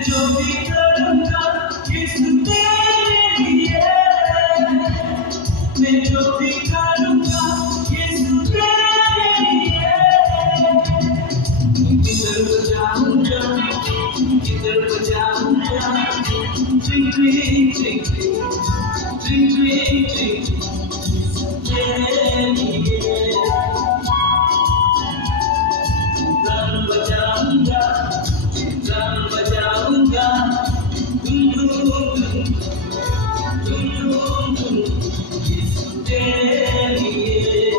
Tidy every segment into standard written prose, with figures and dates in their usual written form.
जो भी करूँगा यीशु तेरे लिए, मैं जो भी करूँगा यीशु तेरे लिए। किधर जाऊँगा, किधर जाऊँगा, ट्रिंग ट्रिंग ट्रिंग ट्रिंग ट्रिंग ट्रिंग तेरे लिए। गान बजाऊँगा, गान बजाऊँगा, धुम धुम धुम धुम धुम यीशु तेरे लिए।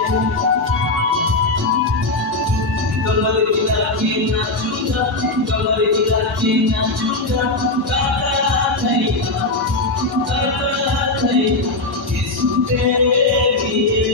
कमर हिला के नाचूंगा, कमर हिला के नाचूंगा, गाता नैया यीशु तेरे लिए।